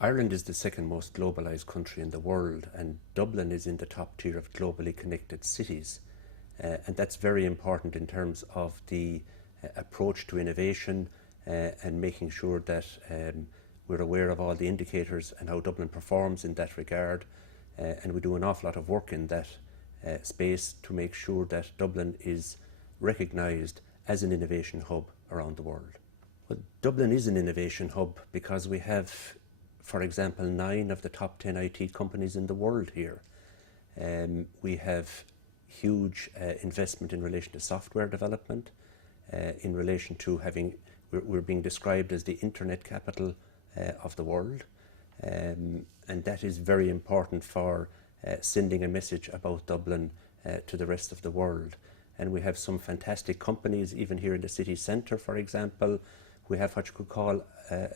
Ireland is the second most globalised country in the world, and Dublin is in the top tier of globally connected cities. And that's very important in terms of the approach to innovation and making sure that we're aware of all the indicators and how Dublin performs in that regard. And we do an awful lot of work in that space to make sure that Dublin is recognised as an innovation hub around the world. Well, Dublin is an innovation hub because we have, for example, 9 of the top 10 IT companies in the world here. We have huge investment in relation to software development, in relation to we're being described as the internet capital of the world. And that is very important for sending a message about Dublin to the rest of the world. And we have some fantastic companies, even here in the city centre, for example. We have what you could call,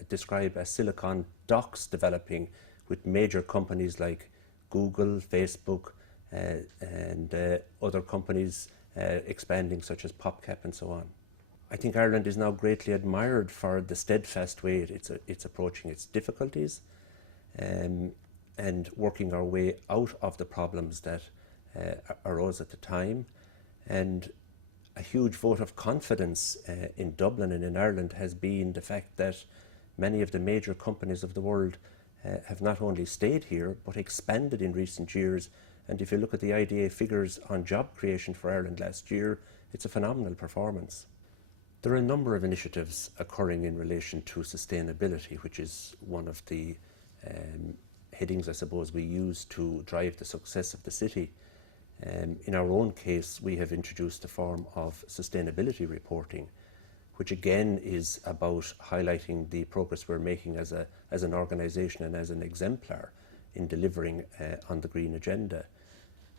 describe as Silicon docks developing with major companies like Google, Facebook, and other companies expanding, such as PopCap and so on. I think Ireland is now greatly admired for the steadfast way it's approaching its difficulties and working our way out of the problems that arose at the time. And a huge vote of confidence in Dublin and in Ireland has been the fact that many of the major companies of the world have not only stayed here but expanded in recent years. And if you look at the IDA figures on job creation for Ireland last year, it's a phenomenal performance. There are a number of initiatives occurring in relation to sustainability, which is one of the headings, I suppose, we use to drive the success of the city. In our own case, we have introduced a form of sustainability reporting, which again is about highlighting the progress we're making as an organisation and as an exemplar in delivering on the green agenda.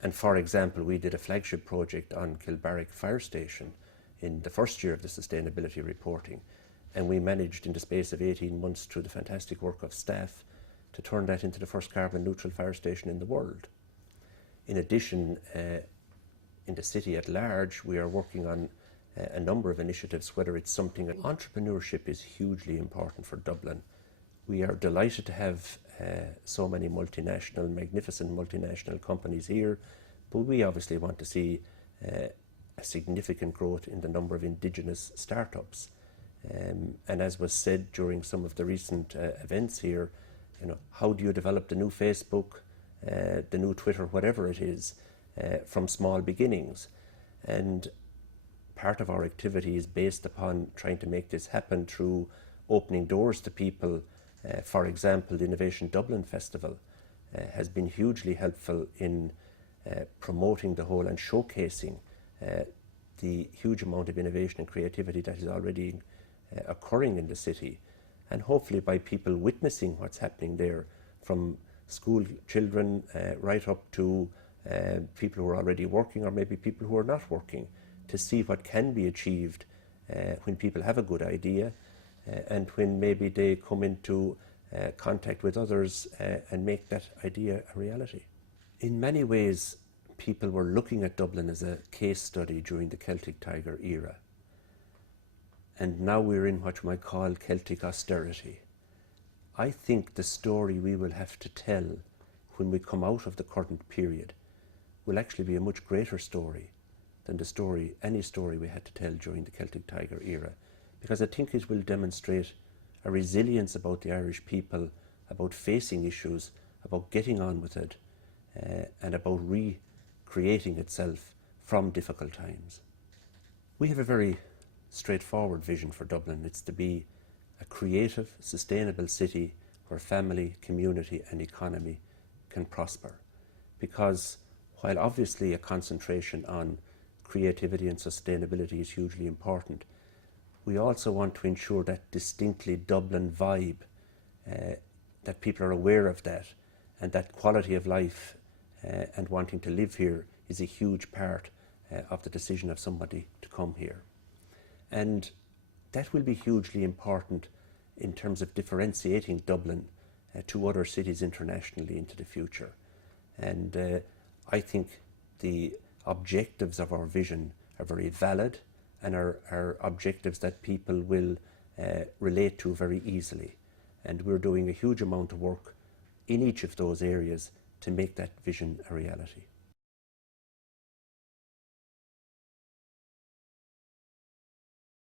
And for example, we did a flagship project on Kilbarrack Fire Station in the first year of the sustainability reporting, and we managed in the space of 18 months through the fantastic work of staff to turn that into the first carbon neutral fire station in the world. In addition, in the city at large, we are working on a number of initiatives, whether it's something. Entrepreneurship is hugely important for Dublin. We are delighted to have so many magnificent multinational companies here, but we obviously want to see a significant growth in the number of indigenous startups. And as was said during some of the recent events here, how do you develop the new Facebook, the new Twitter, whatever it is, from small beginnings? And part of our activity is based upon trying to make this happen through opening doors to people. For example, the Innovation Dublin Festival has been hugely helpful in promoting the whole and showcasing the huge amount of innovation and creativity that is already occurring in the city. And hopefully by people witnessing what's happening there, from school children right up to people who are already working, or maybe people who are not working, to see what can be achieved when people have a good idea and when maybe they come into contact with others and make that idea a reality. In many ways, people were looking at Dublin as a case study during the Celtic Tiger era. And now we're in what you might call Celtic austerity. I think the story we will have to tell when we come out of the current period will actually be a much greater story than any story we had to tell during the Celtic Tiger era, because I think it will demonstrate a resilience about the Irish people, about facing issues, about getting on with it, and about recreating itself from difficult times. We have a very straightforward vision for Dublin. It's to be a creative, sustainable city where family, community and economy can prosper. Because while obviously a concentration on creativity and sustainability is hugely important, we also want to ensure that distinctly Dublin vibe, that people are aware of that, and that quality of life and wanting to live here is a huge part of the decision of somebody to come here. And that will be hugely important in terms of differentiating Dublin to other cities internationally into the future. And I think the objectives of our vision are very valid and are objectives that people will relate to very easily. And we're doing a huge amount of work in each of those areas to make that vision a reality.